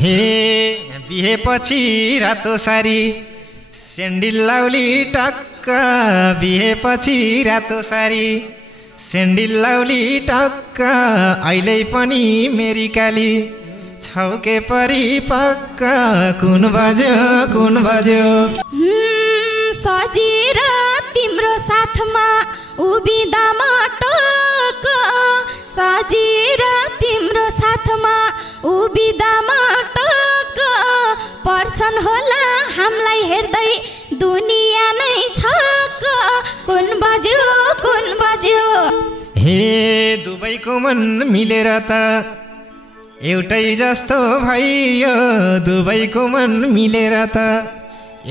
हे बिहेपछि रातो सारी सेन्डिल लाउली टक्क बिहेपछि रातो सारी सेन्डिल लाउली टक्क अहिले पनि मेरी काली छौके परी पक्क कुन बज्यो सजिएर तिम्रो साथमा उभिदामा टक्क सजिएर तिम्रो साथमा उभिदामा टक्क पर्छन् होला हामीलाई हेर्दै दुनिया नै छक्क कुन बज्यो हे दुबईको मन मिलेर त एउटै जस्तो भइयो दुबईको मन मिलेर त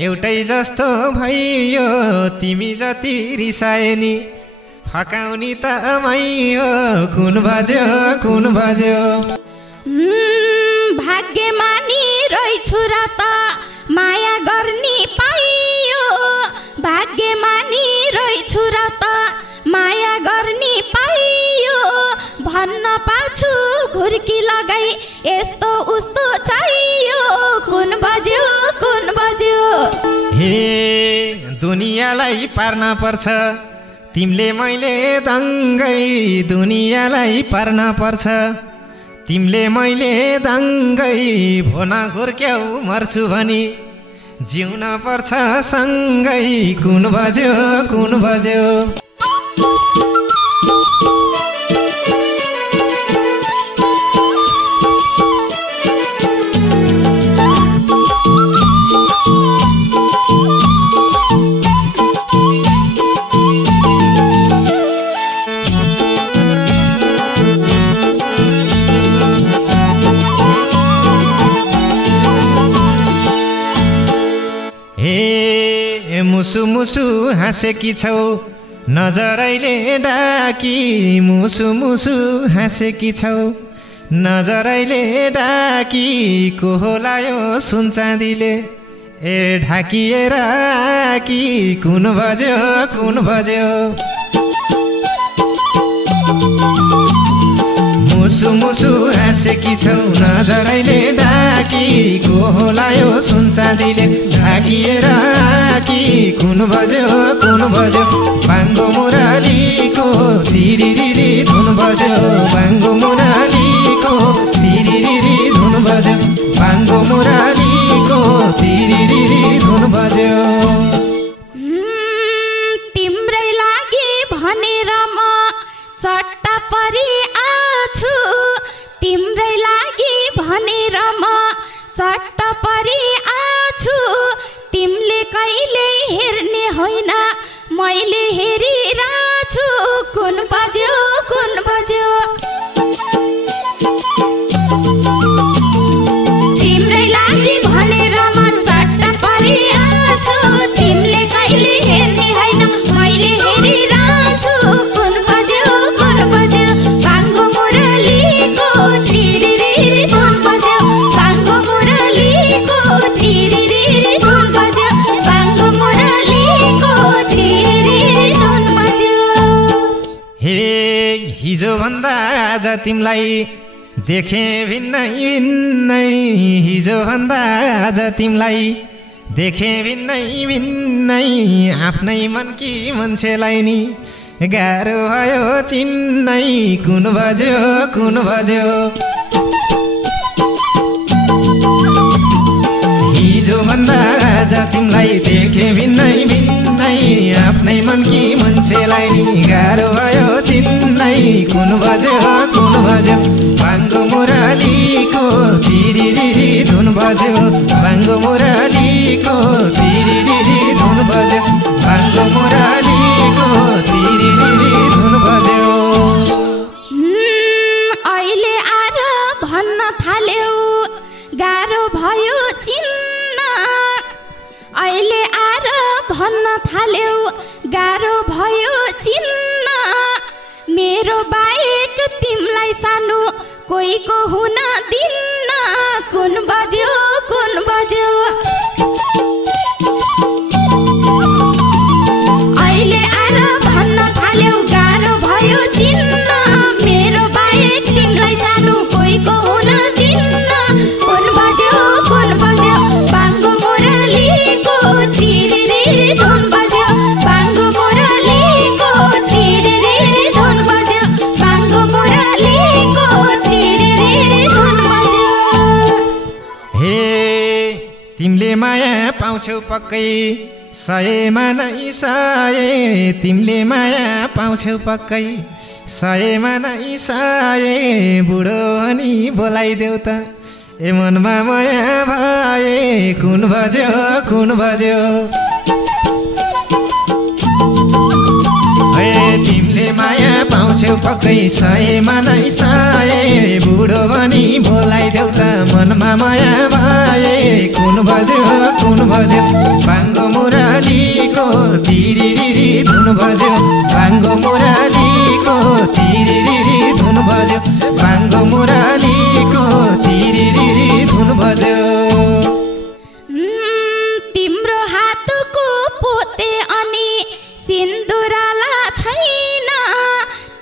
एउटै जस्तो भइयो तिमी जति रिसाए नि फकाउनी त मैयो कुन बज्यो भाग्यमानी रहेछु र त माया गर्ने पाइयो भाग्यमानी रहेछु र त माया गर्ने पाइयो भन्न पाछु घुर्की लगाई यस्तो उस्तो चाहियो कुन बज्यो हे दुनियाँलाई पार्न पर्छ तिमीले मैले दङ्गै दुनियाँलाई पार्न पर्छ तिमीले मैले दङ्गै भोन घुर्क्याउ मर्छु भनी जिउन पर्छ सँगै कुन बज्यो मुसु मुसु हाँसेकी छौ नजरैले डाकी मुसु हाँसेकी छौ नजरैले डाकी को लायो सुन चाँदीले ए ढाकिएर आकी कुन बज्यो मुसु हाँसेकी छौ नजरैले डाकी को लायो सुन चाँदीले ढाकिएर आकी कुन बज्यो बाङ्गो मुरलीको तिरिरिरी धुन बज्यो बाङ्गो मुरलीको तिरिरिरी धुन बज्यो बाङ्गो मुरलीको तिरिरिरी धुन बज्यो तिम्रै लागि भनेर म चट्टा परी आछु तिम्रै लागि भनेर म चट्ट परी आछु तिमीले कहिले हेर्ने होइन मैले हेरिरहेछु कुन बज्यो तिम्रै लागि भनेर म चट्ट परी आछु तिमीले कहिले हेर्ने होइन मैले हेरिरहेछु कुन बज्यो बाङ्गो मुरलीको तिरिरिरी धुन बज्यो बाङ्गो मुरलीको तिरिरिरी धुन बज्यो बाङ्गो मुरलीको तिरिरिरी धुन बज्यो हे हिजो भन्दा आज तिमीलाई देखे भिन्नै हिजो भन्दा आज तिमीलाई देखे भिन्नै आफ्नै मनकी मान्छेलाई नि गाह्रो भयो चिन्नै कुन बज्यो हिजो भन्दा आज तिमीलाई देखे भिन्नै आफ्नै मनकी मान्छेलाई नि गाह्रो भयो चिन्नै कुन बज्यो बाङ्गो मुरलीको तिरिरिरी धुन बज्यो बाङ्गो मुरलीको तिरिरिरी धुन बज्यो बाङ्गो मुरलीको तिरिरिरी धुन बज्यो अहिले आएर भन्न थाल्यौ गाह्रो भयो चिन्न अहिले आएर भन्न थाल्यौ गाह्रो भयो चिन्न मेरो बाहेक तिमीलाई सानो कोहीको हुन दिन्न कुन बज्यो अहिले आएर भन्न थाल्यौ गाह्रो भयो चिन्न मेरो बाहेक तिमीलाई सानो कोहीको हुन दिन्न कुन बज्यो तिमीले माया पाउँछौ पक्कै सयमा नै सय तिमीले माया पाउँछौ पक्कै सयमा नै सय बुढो अनि बोलाइदेऊ त ए मनमा माया भए कुन बज्यो तिमीले माया पाउँछौ पक्कै सयमा नै सय बुढो भनी बोलाइदेऊ त मनमा माया भए कुन बज्यो बाङ्गो मुरलीको तिरिरिरी धुन बज्यो बाङ्गो मुरलीको तिरिरिरी धुन बज्यो बाङ्गो मुरलीको तिरिरिरी धुन बज्यो तिम्रो हातको पोते अनि सिन्दुराला छैन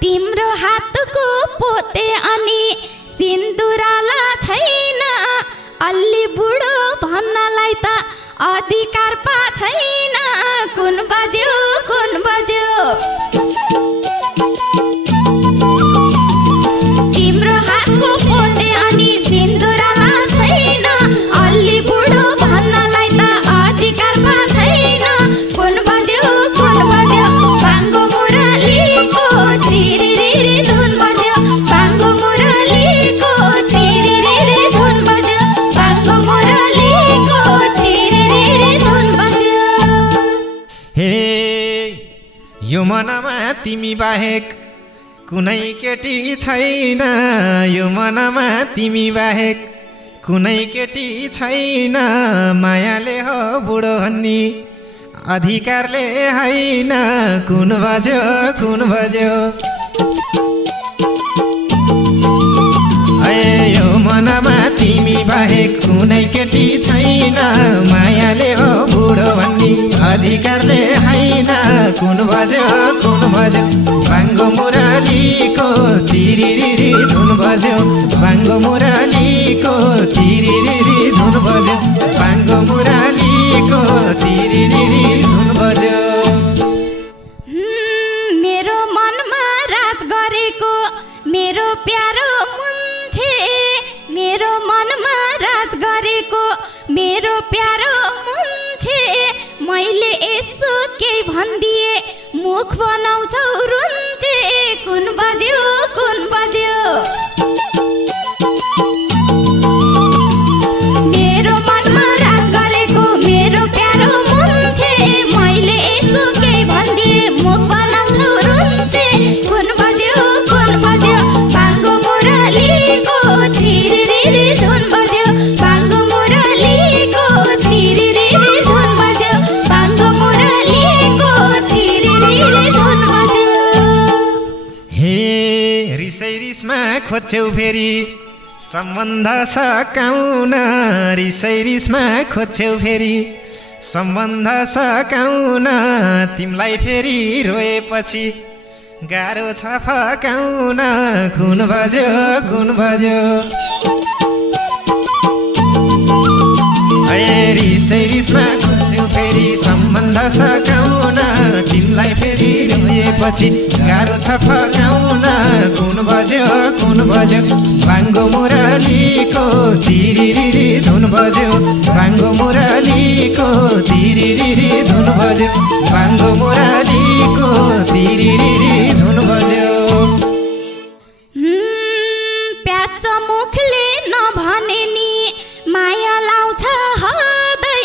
तिम्रो हातको पोते अनि सिन्दुराला छैन अलि बुढो भन्नलाई त अधिकार पा छैन कुन बज्यो तिम्रो हातको पोते अनि सिन्दुराला छैन अलि बुढो भन्नलाई त अधिकार पा छैन कुन बज्यो बाङ्गो मुरलीको तिरिरिरी धुन बज्यो बाङ्गो मुरलीको तिरिरिरी धुन बज्यो बाङ्गो मुरलीको तिरिरिरी धुन बज्यो हे यो मनमा तिमी बाहेक कुनै केटी छैन यो मनमा तिमी बाहेक कुनै केटी छैन मायाले हो बुढो भन्ने अधिकारले होइन कुन बज्यो यो मनमा तिमी बाहेक कुनै केटी छैन मायाले हो बुढो भन्ने अधिकारले होइन कुन बज्यो बाङ्गो मुरलीको तिरिरिरी धुन बज्यो बाङ्गो मुरलीको तिरिरिरी धुन बज्यो बाङ्गो मुरलीको तिरिरिरी धुन बज्यो मेरो मनमा राज गरेको मेरो प्यारो मुन्छे मेरो मनमा राज गरेको मेरो प्यारो मुन्छे मैले यसो केही भनिदिए मुख बनाउँछौ रुन्छे कुन बज्यो मेरो मनमा राज गरेको मेरो प्यारो मुन्छे मैले यसो केही भनिदिए मुख बनाउँछौ रुन्छे कुन बज्यो बाङ्गो मुरलीको तिरिरिरी धुन बज्यो बाङ्गो मुरलीको तिरिरिरी धुन बज्यो बाङ्गो मुरलीको तिरिरिरी धुन बज्यो हे रिसमा खोज्छौ फेरि सम्बन्ध सकाउन रिसमा खोज्छौ फेरि सम्बन्ध सकाउन तिमीलाई फेरि रोएपछि गाह्रो छ फकाउन कुन बज्यो रिसमा खोज्छौ फेरि सम्बन्ध सकाउन तिमीलाई फेरि रोएपछि गाह्रो छ फकाउन कुन बज्यो बाङ्गो मुरलीको तिरिरिरी धुन बज्यो बाङ्गो मुरलीको तिरिरिरी धुन बज्यो बाङ्गो मुरलीको तिरिरिरी धुन बज्यो प्याच मुखले नभने नि माया लाउँछ हदै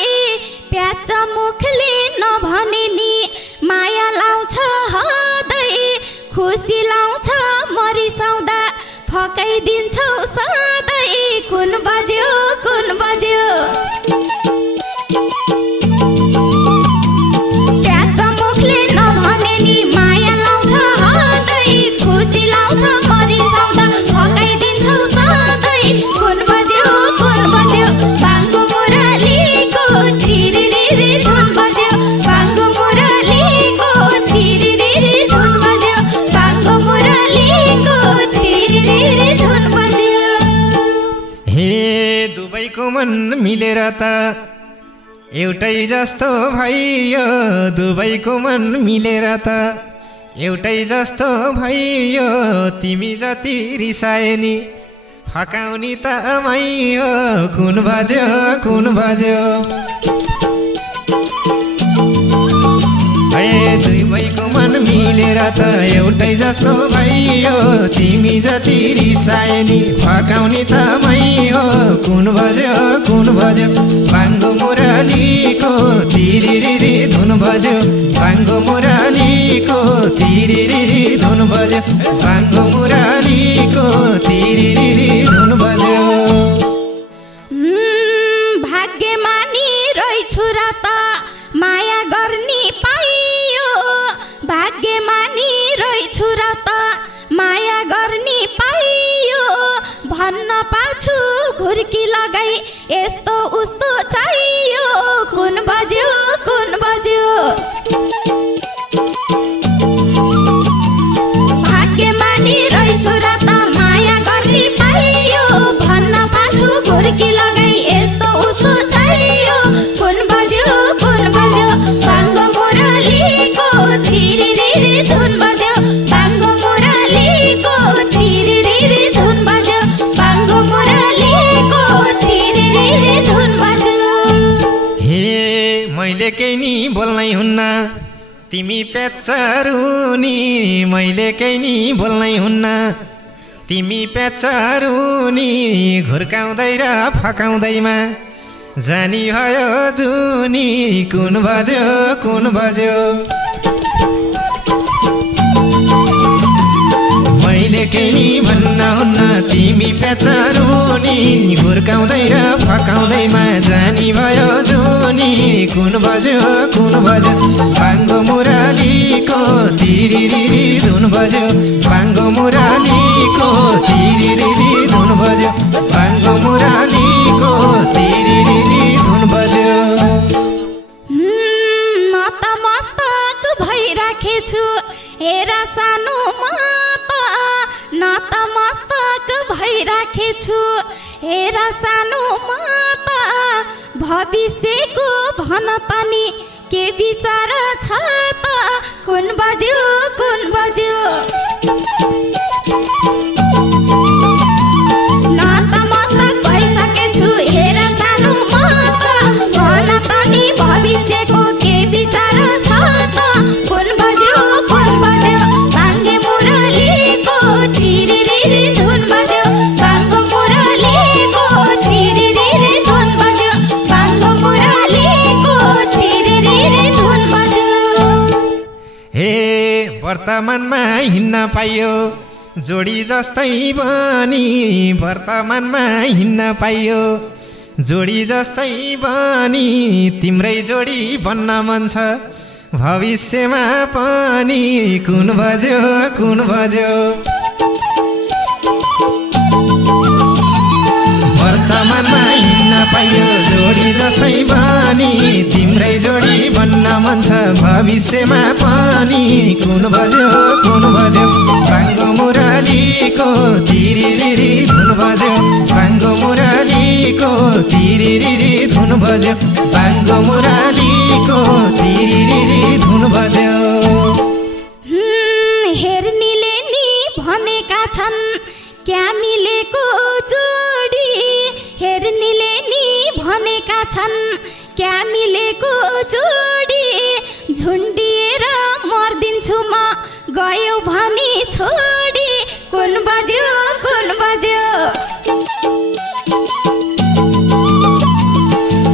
प्याच मुखले नभने नि माया लाउँछ हदै खुसी लाउँछ मरिसाउँदा फकाइदिन्छौ सधैँ कुन बज्यो प्याच मुखले नभने नि माया लाउँछ हदै खुसी लाउँछ मरिसाउँदा फकाइदिन्छौ सधैँ कुन बज्यो बाङ्गो मुरलीको तिरिरिरी धुन बज्यो बाङ्गो मुरलीको तिरिरिरी धुन बज्यो बाङ्गो मुरलीको तिरिरिरी धुन बज्यो हे दुवैको मन मिलेर त एउटै जस्तो भइयो दुवैको मन मिलेर त एउटै जस्तो भइयो तिमी जति रिसाए नि फकाउनी त मै हो कुन बज्यो कुन बज्यो दुई भाइको मन मिलेर त एउटै जस्तो भइयो तिमी जति रिसाए नि फकाउने त मै हो कुन बज्यो बाङ्गो मुरलीको तिरिरिरी धुन बज्यो बाङ्गो मुरलीको तिरिरिरी धुन बज्यो बाङ्गो मुरलीको तिरिरिरी धुन बज्यो भाग्यमानी रहेछु र त माया गर्ने पाइयो भाग्यमानी रहेछु र त माया गर्ने पाइयो भन्न पाछु घुर्की लगाई यस्तो उस्तो चाहियो कुन बज्यो भाग्यमानी रहेछु र त माया गर्ने पाइयो भन्न पाछु घुर्की लगाई यस्तो उस्तो चाहियो कुन बज्यो बाङ्गो मुरलीको तिरिरिरी धुन बज्यो बाङ्गो मुरलीको तिरिरिरी धुन बज्यो बाङ्गो मुरलीको तिरिरिरी धुन बज्यो हे मैले केही नि बोल्नै हुन्न तिमी पेचारुनी मैले केही नि बोल्नै हुन्न तिमी पेचारुनी घुर्काउँदै र फकाउँदैमा जानी भयो जुनी कुन बज्यो मैले केही नि भन्न हुन्न तिमी पेचारुनी घुर्काउँदै र फकाउँदैमा जानी भयो जुनी कुन बज्यो बाङ्गो मुरलीको तिरिरिरी धुन बज्यो बाङ्गो मुरलीको तिरिरिरी धुन बज्यो बाङ्गो मुरलीको तिरिरिरी धुन बज्यो नतमस्तक भइराखेछु हेर सानो माता नतमस्तक भइराखेछु हेर सानो माता भविष्यको भन पनि के विचार छ त कुन बज्यो नतमस्तक भइसकेछु हेर सानो माता भन पनि भविष्यको के विचार छ त कुन बज्यो बाङ्गे मुरलीको तिरिरिरी धुन बज्यो बाङ्गो मुरलीको तिरिरिरी धुन बज्यो बाङ्गो मुरलीको तिरिरिरी धुन बज्यो हे वर्तमानमा हिँड्न पाइयो जोडी जस्तै बनी वर्तमानमा हिँड्न पाइयो जोडी जस्तै बनी तिम्रै जोडी बन्न मन छ भविष्यमा पनि कुन बज्यो वर्तमानमा हिँड्न पाइयो जोडी जस्तै बनी तिम्रै जोडी बन्न मन छ भविष्यमा पनि कुन बज्यो बाङ्गो मुरलीको तिरिरिरी धुन बज्यो बाङ्गो मुरलीको तिरिरिरी धुन बज्यो बाङ्गो मुरलीको तिरिरिरी धुन बज्यो हेर्नेले नि भनेका छन् क्या मिलेको जोडी हेर्नेले नि भनेका छन् क्या मिलेको जोडी झुन्डिएर मर्दिन्छु म गयो भनी छोडी कुन बज्यो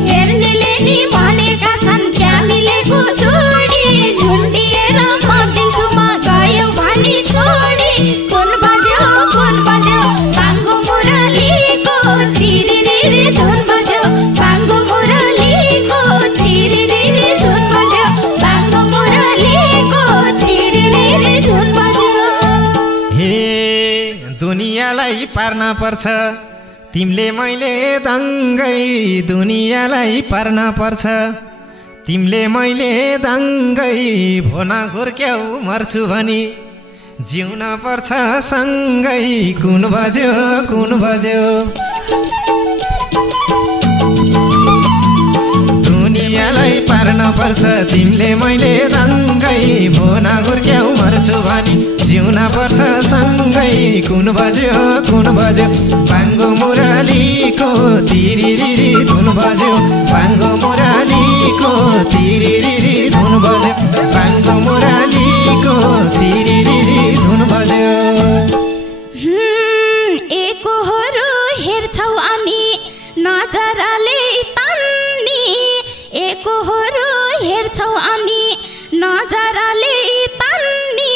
हेर्नेले नि भनेका छन् क्या मिलेको जोडी झुन्डिएर मर्दिन्छु म गयो भनी छोडी कुन बज्यो बाङ्गो मुरलीको तिरिरिरी धुन बज्यो बाङ्गो मुरलीको तिरिरिरी धुन बज्यो बाङ्गो मुरलीको तिरिरिरी धुन बज्यो हे दुनियाँलाई पार्न पर्छ तिमीले मैले दङ्गै दुनियाँलाई पार्न पर्छ तिमीले मैले दङ्गै भोन घुर्क्याउ मर्छु भनी जिउन पर्छ सँगै कुन बज्यो दुनियाँलाई पार्न पर्छ तिमीले मैले दङ्गै भोन घुर्क्याउ मर्छु भनी जिउन पर्छ सँगै कुन बज्यो मुरलीको तिरिरिरी धुन बज्यो भाङ्गो मुरलीको तिरिरिरी धुन बज्यो भाङ्गो मुरलीको तिरिरिरी धुन बज्यो एकोहोरो हेर्छौ अनि नजरले तान्नी एकोहोरो हेर्छौ अनि नजरले तान्नी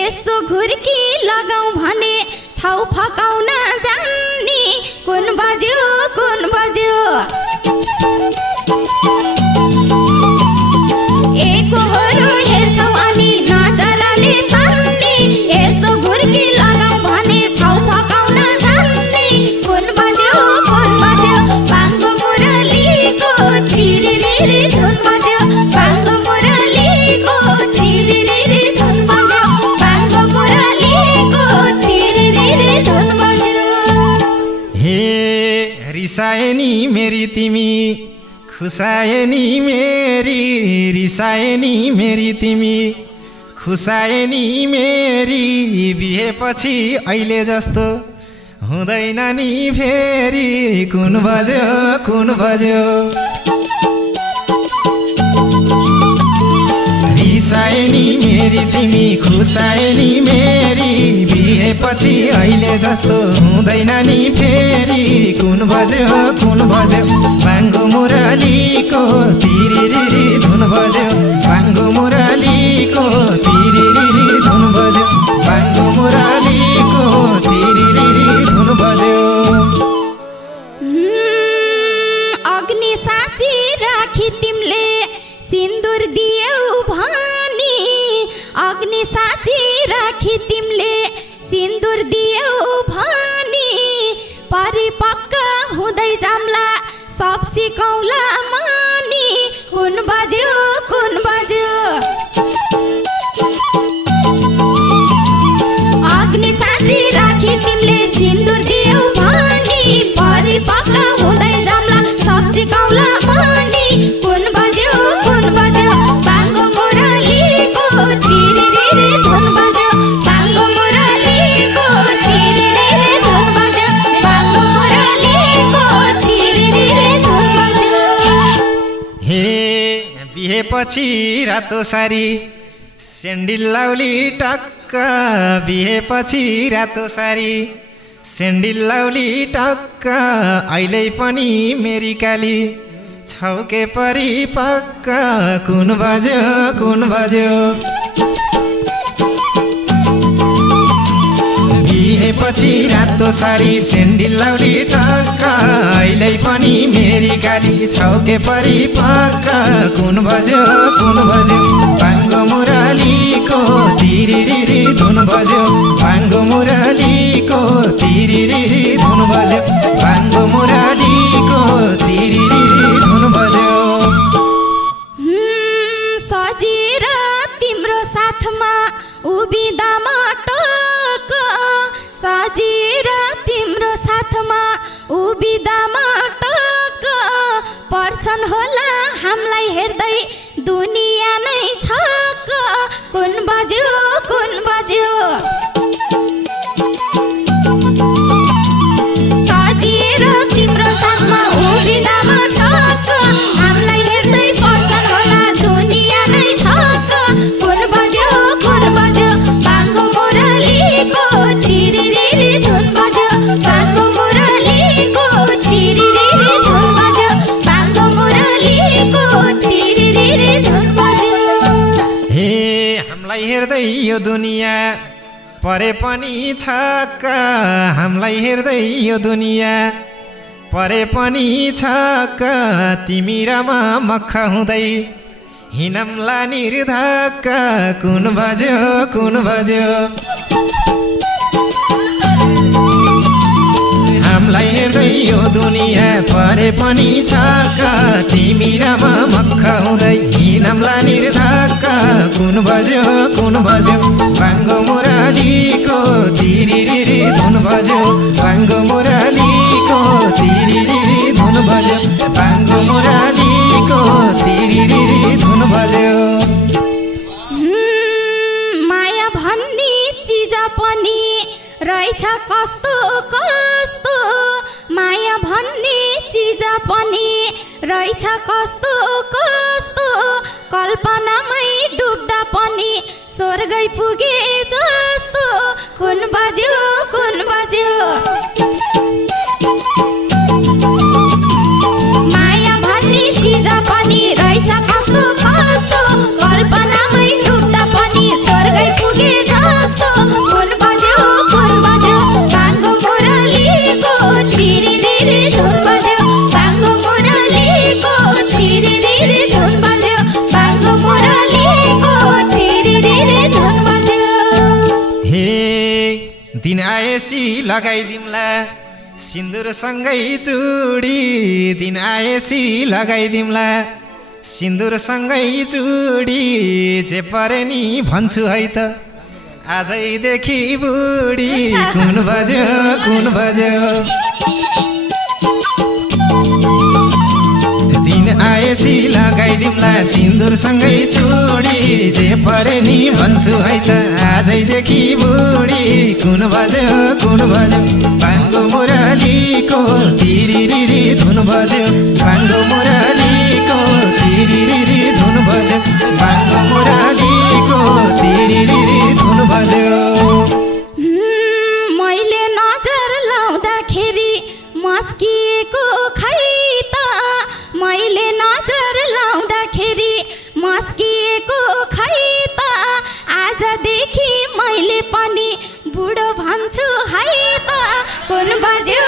यसो घुर्की लगाऊ भने छौ फकाउन जान्नी कुन बज्यो एकोहोरो हेर्छौ अनि नजरले तान्नी यसो घुर्की लगाऊ भने छौ फकाउन जान्नी कुन बज्यो भाङ्गो मुरलीको तिरिरिरी धुन बज्यो भाङ्गो मुरलीको तिरिरिरी धुन बज्यो भाङ्गो मुरलीको तिरिरिरी धुन बज्यो हे रिसाए नि मेरी तिमी खुसाए नि मेरी रिसाए नि मेरी तिमी खुसाए नि मेरी बिहेपछि अहिले जस्तो हुँदैन नि फेरि कुन बज्यो रिसाए नि मेरी तिमी खुसाए नि मेरी बिहेपछि अहिले जस्तो हुँदैन नि फेरि कुन बज्यो भाङ्गो मुरलीको तिरिरिरी धुन बज्यो भाङ्गो मुरलीको तिरिरिरी धुन बज्यो भाङ्गो मुरलीको तिरिरिरी धुन बज्यो अग्नि साँची राखी तिमीले सिन्दुर दियौ भनी अग्नि साँची राखी तिमीले सिन्दुर दियौ भनी परिपक्व हुँदै जाम्ला सब सिकौला मानी कुन बज्यो अग्नि साँची राखी तिमीले सिन्दुर दियौ भनी परिपक्व हुँदै जाम्ला सब सिकौला मानी कुन बज्यो भाङ्गो मुरलीको तिरिरिरी धुन बज्यो भाङ्गो मुरलीको तिरिरिरी धुन बज्यो भाङ्गो मुरलीको तिरिरिरी धुन बज्यो हे बिहेपछि रातो सारी सेन्डिल लाउली टक्क बिहेपछि रातो सारी सेन्डिल लाउली टक्क अहिले पनि मेरी काली छौके परिपक्क कुन बज्यो बिहेपछि रातो सारी सेन्डिल लाउली टक्क अहिले पनि मेरी काली छौके परिपक्क कुन बज्यो भाङ्गो मुरलीको तिरिरिरी धुन बज्यो भाङ्गो मुरलीको तिरिरिरी धुन बज्यो भाङ्गो मुरलीको तिरिरिरी धुन बज्यो सजिएर तिम्रो साथमा उभिदामा टक सजिएर तिम्रो साथमा उभिदामा टक पर्छन् होला हामीलाई हेर्दै दुनिया नै छक्क कुन बज्यो सजिएर तिम्रो साथमा उभिदामा टक हामीलाई हेर्दै पर्छन् होला दुनिया नै छक्क कुन बज्यो भाङ्गो मुरलीको तिरिरिरी धुन बज्यो भाङ्गो मुरलीको तिरिरिरी धुन बज्यो भाङ्गो मुरलीको तिरिरिरी धुन बज्यो हे हामीलाई हेर्दै यो दुनिया परे पनि छक्क हामीलाई हेर्दै यो दुनिया परे पनि छक्क तिमी र म मख हुँदै हिँडम्ला निर्धक्क कुन बज्यो हामीलाई हेर्दै यो दुनिया परे पनि छक्क तिमी र म मख हुँदै हिँडम्ला निर्धक्क कुन बज्यो भाङ्गो मुरलीको तिरिरिरी धुन बज्यो भाङ्गो मुरलीको तिरिरिरी धुन बज्यो भाङ्गो मुरलीको तिरिरिरी धुन बज्यो माया भन्ने चिज पनि रहेछ कस्तो भन्ने चिज पनि रहेछ कस्तो कस्तो कल्पनामै डुब्दा पनि स्वर्गै पुगे जस्तो कुन बज्यो माया भन्ने चिज पनि रहेछ कस्तो कस्तो कल्पनामै डुब्दा पनि स्वर्गै पुगे जस्तो कुन बज्यो बाङ्गो मुरलीको धीरे धीरे धुन बज्यो बाङ्गो मुरलीको धीरे धीरे धुन बज्यो बाङ्गो मुरलीको धीरे धीरे धुन बज्यो। हे दिन आएसी लगाइदिउँला सिन्दुरसँगै चुडी दिन आएसी लगाइदिउँला सिन्दुरसँगै चुडी जे परे नि भन्छु है त आजैदेखि बुढी कुन बज्यो दिन आएसी लगाइदिउँला सिन्दुरसँगै चुडी जे परे नि भन्छु है त आजैदेखि बुढी कुन बज्यो बाङ्गो मुरलीको तिरिरिरी धुन बज्यो बाङ्गो मुरलीको तिरिरिरी धुन बज्यो बाङ्गो मुरलीको तिरिरिरी धुन बज्यो। मैले नजर लाउँदाखेरि मस्किएको खै त मैले नजर लाउँदाखेरि मस्किएको खै त आजदेखि मैले पनि बुढो भन्छु है त कुन बज्यो